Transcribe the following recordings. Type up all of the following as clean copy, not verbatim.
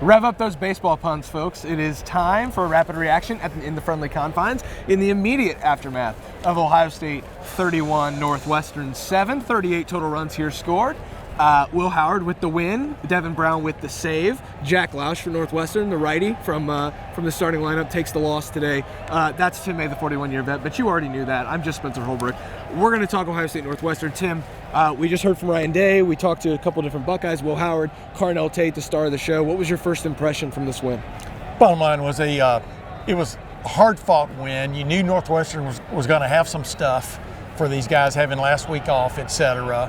Rev up those baseball puns, folks. It is time for a rapid reaction in the friendly confines in the immediate aftermath of Ohio State 31, Northwestern 7. 38 total runs here scored. Will Howard with the win, Devin Brown with the save, Jack Lausch for Northwestern, the righty from the starting lineup, takes the loss today. That's Tim May, the 41-year vet, but you already knew that. I'm just Spencer Holbrook. We're going to talk Ohio State Northwestern. Tim, we just heard from Ryan Day. We talked to a couple different Buckeyes, Will Howard, Carnell Tate, the star of the show. What was your first impression from this win? Bottom line was it was a hard-fought win. You knew Northwestern was going to have some stuff for these guys having last week off, etc.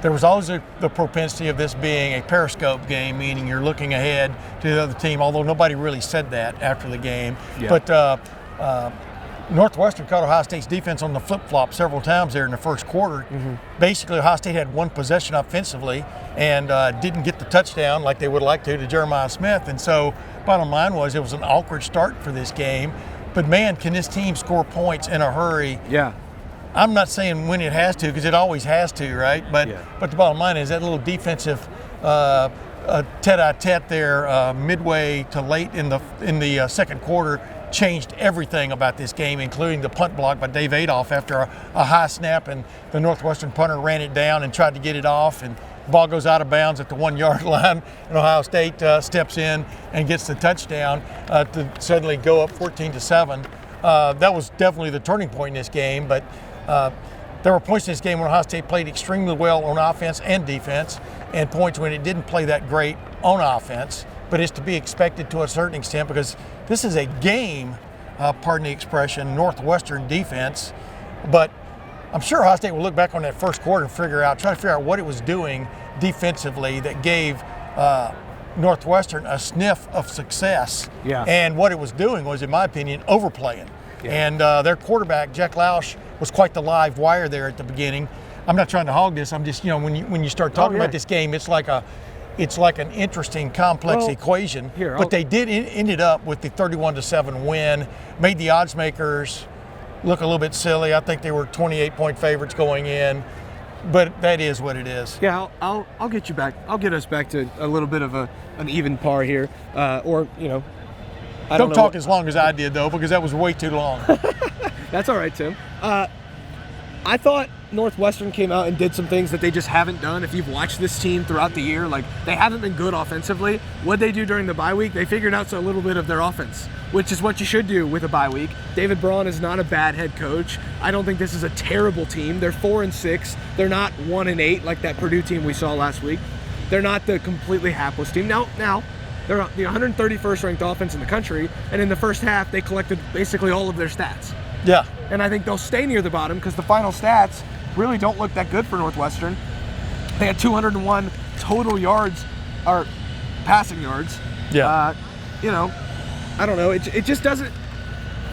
There was always the propensity of this being a periscope game, meaning you're looking ahead to the other team, although nobody really said that after the game. Yeah. But Northwestern caught Ohio State's defense on the flip-flop several times there in the first quarter. Mm-hmm. Basically, Ohio State had one possession offensively and didn't get the touchdown like they would like to Jeremiah Smith. And so bottom line was it was an awkward start for this game. But, man, can this team score points in a hurry? Yeah. I'm not saying when it has to, because it always has to, right? But the bottom line is that little defensive tete-a-tete there midway to late in the second quarter changed everything about this game, including the punt block by Dave Adolph after a high snap, and the Northwestern punter ran it down and tried to get it off, and the ball goes out of bounds at the 1-yard line, and Ohio State steps in and gets the touchdown to suddenly go up 14-7. That was definitely the turning point in this game, but there were points in this game when Ohio State played extremely well on offense and defense, and points when it didn't play that great on offense. But it's to be expected to a certain extent because this is a game, pardon the expression, Northwestern defense. But I'm sure Ohio State will look back on that first quarter and try to figure out what it was doing defensively that gave Northwestern a sniff of success. Yeah. And what it was doing was, in my opinion, overplaying. Yeah. And their quarterback, Jack Lausch, was quite the live wire there at the beginning. I'm not trying to hog this. I'm just, when you start talking about this game, it's like an interesting, complex equation. But they ended up with the 31-7 win, made the odds makers look a little bit silly. I think they were 28-point favorites going in. But that is what it is. Yeah, I'll get you back. I'll get us back to a little bit of an even par here, Don't talk as long as I did, though, because that was way too long. That's all right, Tim. I thought Northwestern came out and did some things that they just haven't done. If you've watched this team throughout the year, they haven't been good offensively. What'd they do during the bye week? They figured out a little bit of their offense, which is what you should do with a bye week. David Braun is not a bad head coach. I don't think this is a terrible team. They're 4-6. They're not 1-8 like that Purdue team we saw last week. They're not the completely hapless team. Now, they're the 131st ranked offense in the country, and in the first half, they collected basically all of their stats. Yeah. And I think they'll stay near the bottom because the final stats really don't look that good for Northwestern. They had 201 total yards, or passing yards. Yeah. I don't know. It just doesn't.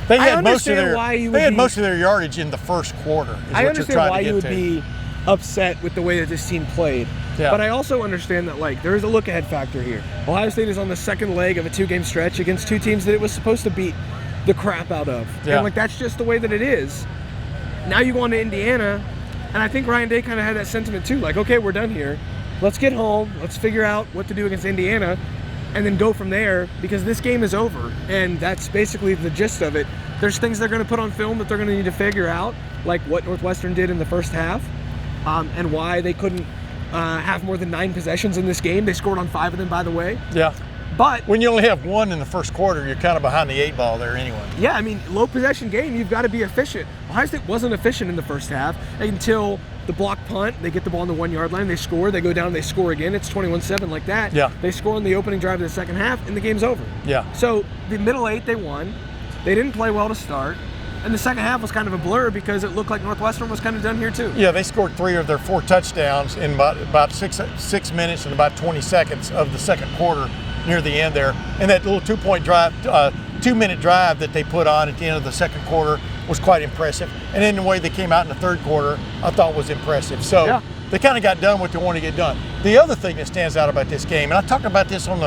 They had most of their yardage in the first quarter. I understand why you would be upset with the way that this team played. Yeah. But I also understand that there is a look-ahead factor here. Ohio State is on the second leg of a 2-game stretch against two teams that it was supposed to beat the crap out of. Yeah. And that's just the way that it is. Now you go on to Indiana, and I think Ryan Day kind of had that sentiment too. Okay, we're done here. Let's get home. Let's figure out what to do against Indiana, and then go from there because this game is over. And that's basically the gist of it. There's things they're going to put on film that they're going to need to figure out, like what Northwestern did in the first half, and why they couldn't have more than 9 possessions in this game. They scored on 5 of them, by the way. Yeah. But when you only have 1 in the first quarter, you're kind of behind the 8 ball there anyway. Yeah, low possession game, you've got to be efficient. Ohio State wasn't efficient in the first half until the block punt. They get the ball on the 1-yard line, they score, they go down, they score again. It's 21-7 like that. Yeah. They score on the opening drive of the second half, and the game's over. Yeah. So the middle 8, they won. They didn't play well to start. And the second half was kind of a blur because it looked like Northwestern was kind of done here too. Yeah, they scored 3 of their 4 touchdowns in about 6 minutes and about 20 seconds of the second quarter near the end there. And that little 2-point drive, 2-minute drive that they put on at the end of the second quarter was quite impressive. And then the way they came out in the third quarter, I thought was impressive. So they kind of got done what they wanted to get done. The other thing that stands out about this game, and I talked about this on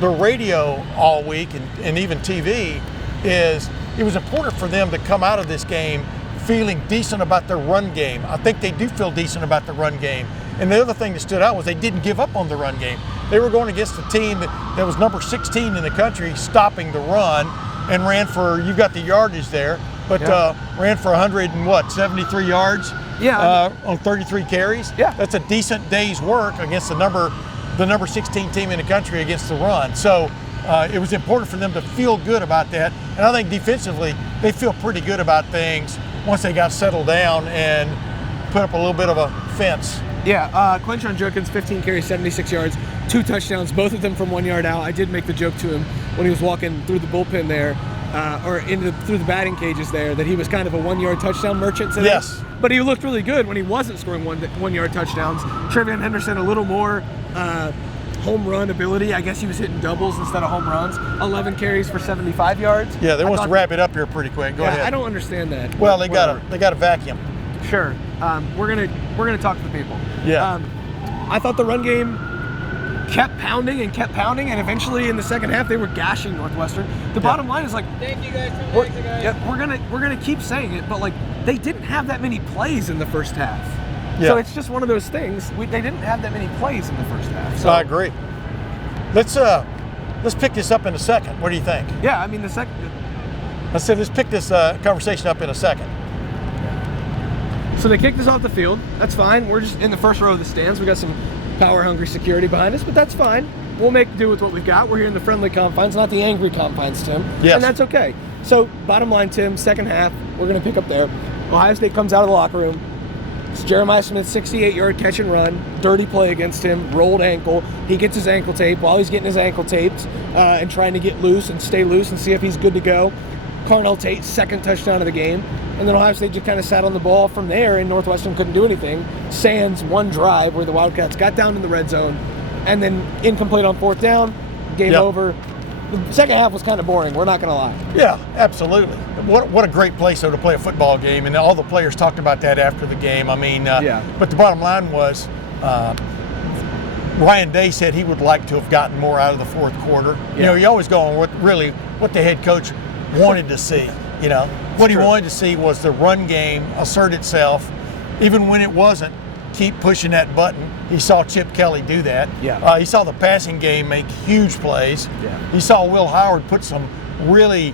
the radio all week and even TV, is it was important for them to come out of this game feeling decent about their run game. I think they do feel decent about the run game. And the other thing that stood out was they didn't give up on the run game. They were going against a team that was number 16 in the country, stopping the run, and ran for, you've got the yardage there, but ran for 73 yards on 33 carries. Yeah. That's a decent day's work against the number 16 team in the country against the run. So it was important for them to feel good about that. And I think defensively, they feel pretty good about things once they got settled down and put up a little bit of a fence. Yeah, Quinshon Judkins, 15 carries, 76 yards, 2 touchdowns, both of them from 1 yard out. I did make the joke to him when he was walking through the bullpen there, through the batting cages there, that he was kind of a 1 yard touchdown merchant today. Yes. But he looked really good when he wasn't scoring 1 yard touchdowns. Trevion Henderson, a little more home run ability. I guess he was hitting doubles instead of home runs. 11 carries for 75 yards. Yeah, they want to wrap it up here pretty quick. Go ahead. I don't understand that. Well, they got a vacuum. Sure. We're gonna talk to the people. Yeah. I thought the run game kept pounding, and eventually in the second half they were gashing Northwestern. The bottom line is, like, thank you guys for watching, guys. Yeah, we're gonna keep saying it, but like, they didn't have that many plays in the first half. Yeah. So it's just one of those things. They didn't have that many plays in the first half. So I agree. Let's pick this up in a second. What do you think? yeah, I mean the second. Let's pick this conversation up in a second. So they kicked us off the field. That's fine. We're just in the first row of the stands. We got some power-hungry security behind us, but that's fine. We'll make do with what we've got. We're here in the friendly confines, not the angry confines, Tim. Yes. And that's okay. So bottom line, Tim, second half, we're going to pick up there. Ohio State comes out of the locker room. It's Jeremiah Smith, 68-yard catch and run. Dirty play against him, rolled ankle. He gets his ankle taped. While he's getting his ankle taped and trying to get loose and stay loose and see if he's good to go, Carnell Tate, second touchdown of the game. And then Ohio State just kind of sat on the ball from there, and Northwestern couldn't do anything. Sans one drive where the Wildcats got down in the red zone, and then incomplete on fourth down, game over. The second half was kind of boring, we're not going to lie. Yeah, absolutely. What a great place, though, to play a football game, and all the players talked about that after the game. I mean, but the bottom line was Ryan Day said he would like to have gotten more out of the fourth quarter. Yeah. You know, you always go on what the head coach wanted to see. You know, what he wanted to see was the run game assert itself, even when it wasn't. Keep pushing that button. He saw Chip Kelly do that. Yeah. He saw the passing game make huge plays. Yeah. He saw Will Howard put some really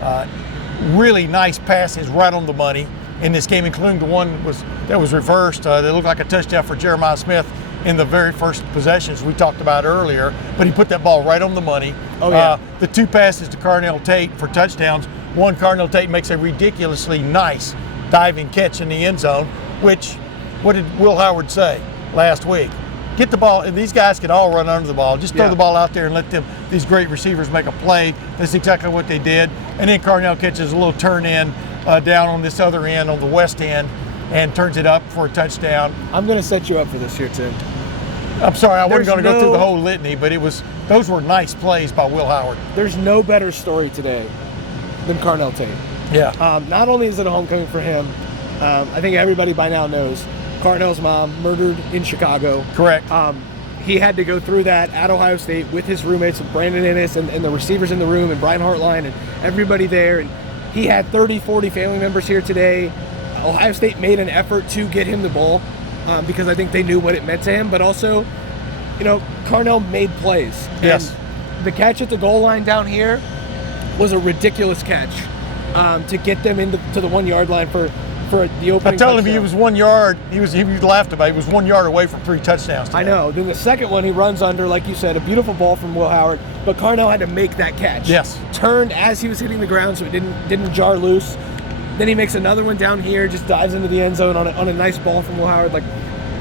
nice passes right on the money in this game, including the one that was reversed. That looked like a touchdown for Jeremiah Smith in the very first possessions we talked about earlier. But he put that ball right on the money. Oh, yeah. The 2 passes to Carnell Tate for touchdowns. One, Carnell Tate makes a ridiculously nice diving catch in the end zone, which, what did Will Howard say last week? Get the ball, and these guys can all run under the ball. Just throw the ball out there and let these great receivers make a play. That's exactly what they did. And then Carnell catches a little turn in down on this other end, on the west end, and turns it up for a touchdown. I'm going to set you up for this here, Tim. I'm sorry, I wasn't going to go through the whole litany, but those were nice plays by Will Howard. There's no better story today than Carnell Tate. Yeah. Not only is it a homecoming for him, I think everybody by now knows Carnell's mom murdered in Chicago. Correct. He had to go through that at Ohio State with his roommates, with Brandon Ennis and the receivers in the room, and Brian Hartline and everybody there. And he had 30, 40 family members here today. Ohio State made an effort to get him the ball because I think they knew what it meant to him. But also, you know, Carnell made plays. Yes. And the catch at the goal line down here was a ridiculous catch to get them into the 1 yard line for the opening. I told him he was 1 yard. He laughed about it. He was 1 yard away from 3 touchdowns today. I know. Then the second one he runs under, like you said, a beautiful ball from Will Howard, but Carnell had to make that catch. Yes. Turned as he was hitting the ground so it didn't jar loose. Then he makes another one down here, just dives into the end zone on a nice ball from Will Howard. Like,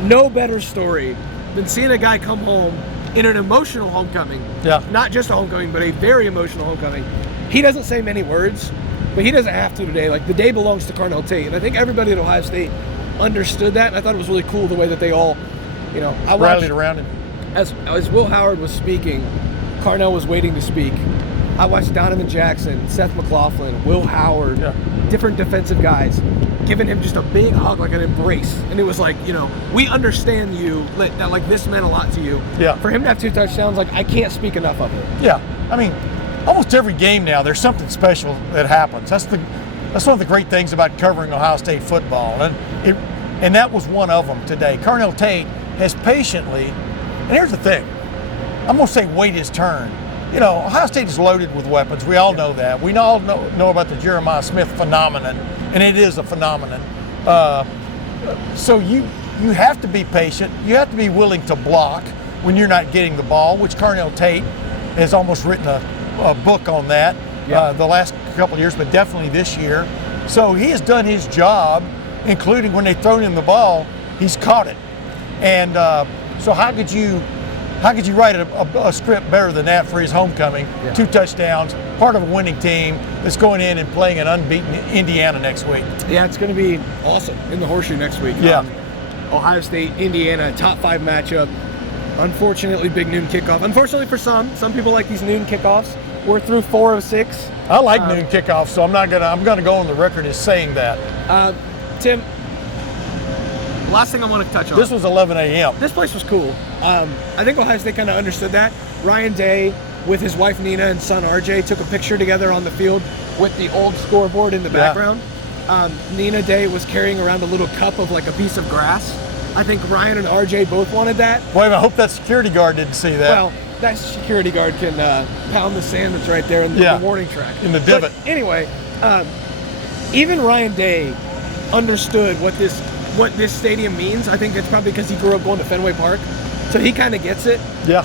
no better story than seeing a guy come home in an emotional homecoming. Yeah. Not just a homecoming, but a very emotional homecoming. He doesn't say many words, but he doesn't have to today. Like, the day belongs to Carnell Tate. And I think everybody at Ohio State understood that. And I thought it was really cool the way that they all, you know, rallied around him. As Will Howard was speaking, Carnell was waiting to speak. I watched Donovan Jackson, Seth McLaughlin, Will Howard, different defensive guys, giving him just a big hug, like an embrace. And it was like, you know, we understand you, that like this meant a lot to you. Yeah. For him to have 2 touchdowns, like, I can't speak enough of it. Yeah. I mean, almost every game now, there's something special that happens. That's one of the great things about covering Ohio State football. And that was one of them today. Carnell Tate has patiently, and here's the thing, I'm going to say wait his turn. You know, Ohio State is loaded with weapons. We all know that. We all know about the Jeremiah Smith phenomenon, and it is a phenomenon. So you have to be patient. You have to be willing to block when you're not getting the ball, which Carnell Tate has almost written a book on that the last couple of years, but definitely this year. So he has done his job, including when they've thrown him the ball, he's caught it. And so how could you write a script better than that for his homecoming? 2 touchdowns, part of a winning team that's going in and playing an unbeaten Indiana next week. Yeah, it's going to be awesome in the Horseshoe next week. Yeah. Ohio State, Indiana, top 5 matchup. Unfortunately, big noon kickoff. Unfortunately for some people like these noon kickoffs. We're through 4 of 6. I like noon kickoffs, so I'm gonna go on the record as saying that. Tim, last thing I want to touch on. This was 11 a.m. This place was cool. I think Ohio State kind of understood that. Ryan Day, with his wife Nina and son RJ, took a picture together on the field with the old scoreboard in the background. Nina Day was carrying around a little cup of like a piece of grass. I think Ryan and RJ both wanted that. Wait, I hope that security guard didn't see that. Well, that security guard can pound the sand that's right there in the warning track. In the divot. But anyway, even Ryan Day understood what this stadium means. I think it's probably because he grew up going to Fenway Park. So he kind of gets it. Yeah.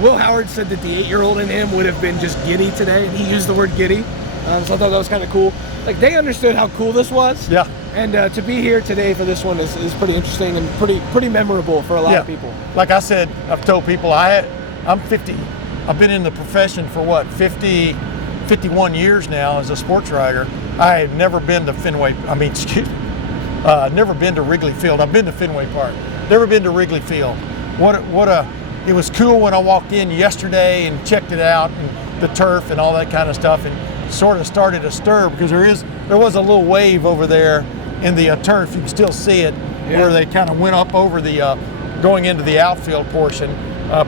Will Howard said that the 8-year-old in him would have been just giddy today, and he used the word giddy. So I thought that was kind of cool. Like, they understood how cool this was. Yeah. And to be here today for this one is pretty interesting and pretty memorable for a lot of people. Like I said, I've told people I'm 50. I've been in the profession for 51 years now as a sports writer. I have never been to never been to Wrigley Field. I've been to Fenway Park. Never been to Wrigley Field. It was cool when I walked in yesterday and checked it out and the turf and all that kind of stuff, and sort of started a stir because there was a little wave over there in the turf. You can still see it where they kind of went up over the going into the outfield portion,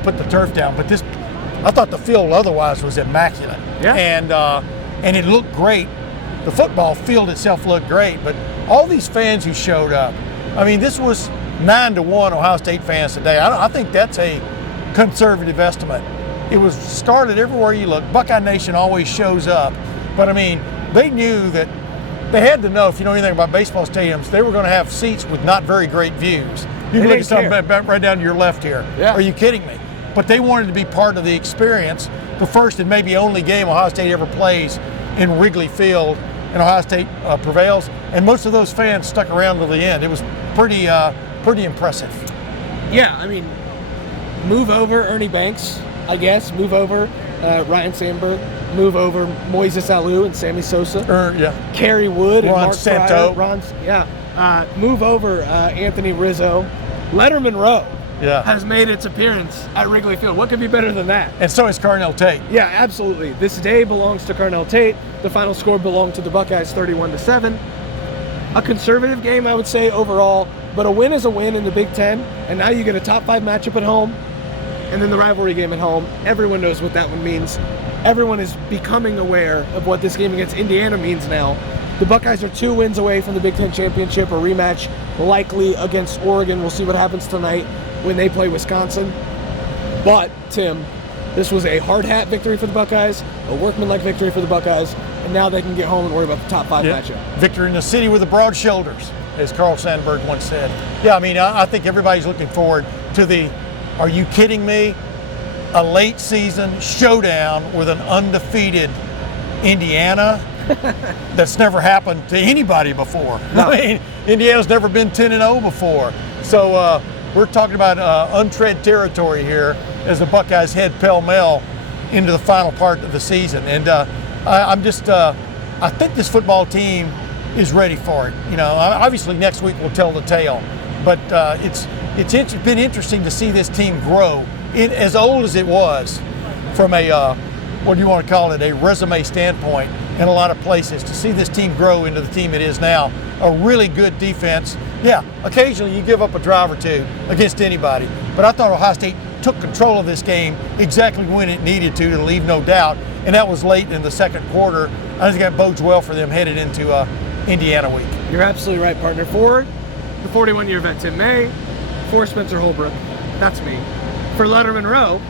put the turf down. But I thought the field otherwise was immaculate, and it looked great. The football field itself looked great, but all these fans who showed up. I mean, this was 9-1 Ohio State fans today. I think that's a conservative estimate. It was started everywhere you look. Buckeye Nation always shows up. But I mean, they knew that they had to know, if you know anything about baseball stadiums, they were going to have seats with not very great views. You can look at something right down to your left here. Yeah. Are you kidding me? But they wanted to be part of the experience. The first and maybe only game Ohio State ever plays in Wrigley Field, and Ohio State prevails. And most of those fans stuck around to the end. It was pretty impressive. Yeah, I mean, move over Ernie Banks, I guess. Move over Ryan Sandberg. Move over Moises Alou and Sammy Sosa. Kerry Wood and Mark Santo. Pryor. Move over Anthony Rizzo. Lettermen Row has made its appearance at Wrigley Field. What could be better than that? And so is Carnell Tate. Yeah, absolutely. This day belongs to Carnell Tate. The final score belonged to the Buckeyes, 31-7. A conservative game, I would say, overall, but a win is a win in the Big Ten, and now you get a top 5 matchup at home, and then the rivalry game at home. Everyone knows what that one means. Everyone is becoming aware of what this game against Indiana means now. The Buckeyes are 2 wins away from the Big Ten championship, a rematch likely against Oregon. We'll see what happens tonight when they play Wisconsin. But, Tim, this was a hard hat victory for the Buckeyes, a workmanlike victory for the Buckeyes, and now they can get home and worry about the top 5 matchup. Victory in the city with the broad shoulders, as Carl Sandburg once said. Yeah, I mean, I think everybody's looking forward to are you kidding me? A late season showdown with an undefeated Indiana. That's never happened to anybody before. No. I mean, Indiana's never been 10-0 before. So we're talking about untread territory here as the Buckeyes head pell-mell into the final part of the season. And I think this football team is ready for it. You know, obviously next week will tell the tale, but it's been interesting to see this team grow. As old as it was, from a what do you want to call it, a resume standpoint, in a lot of places, to see this team grow into the team it is now. A really good defense. Yeah, occasionally you give up a drive or two against anybody, but I thought Ohio State took control of this game exactly when it needed to leave no doubt, and that was late in the second quarter. I think that bodes well for them headed into Indiana week. You're absolutely right, partner. For the 41-year vet Tim May, For Spencer Holbrook, that's me. For Lettermen Row,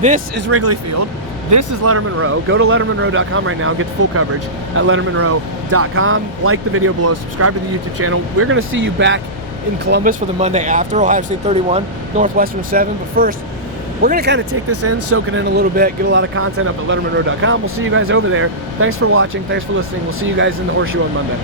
this is Wrigley Field. This is Lettermen Row. Go to lettermenrow.com right now and get the full coverage at lettermenrow.com. Like the video below, subscribe to the YouTube channel. We're going to see you back in Columbus for the Monday after Ohio State 31, Northwestern 7. But first, we're going to kind of take this in, soak it in a little bit, get a lot of content up at lettermenrow.com. We'll see you guys over there. Thanks for watching. Thanks for listening. We'll see you guys in the Horseshoe on Monday.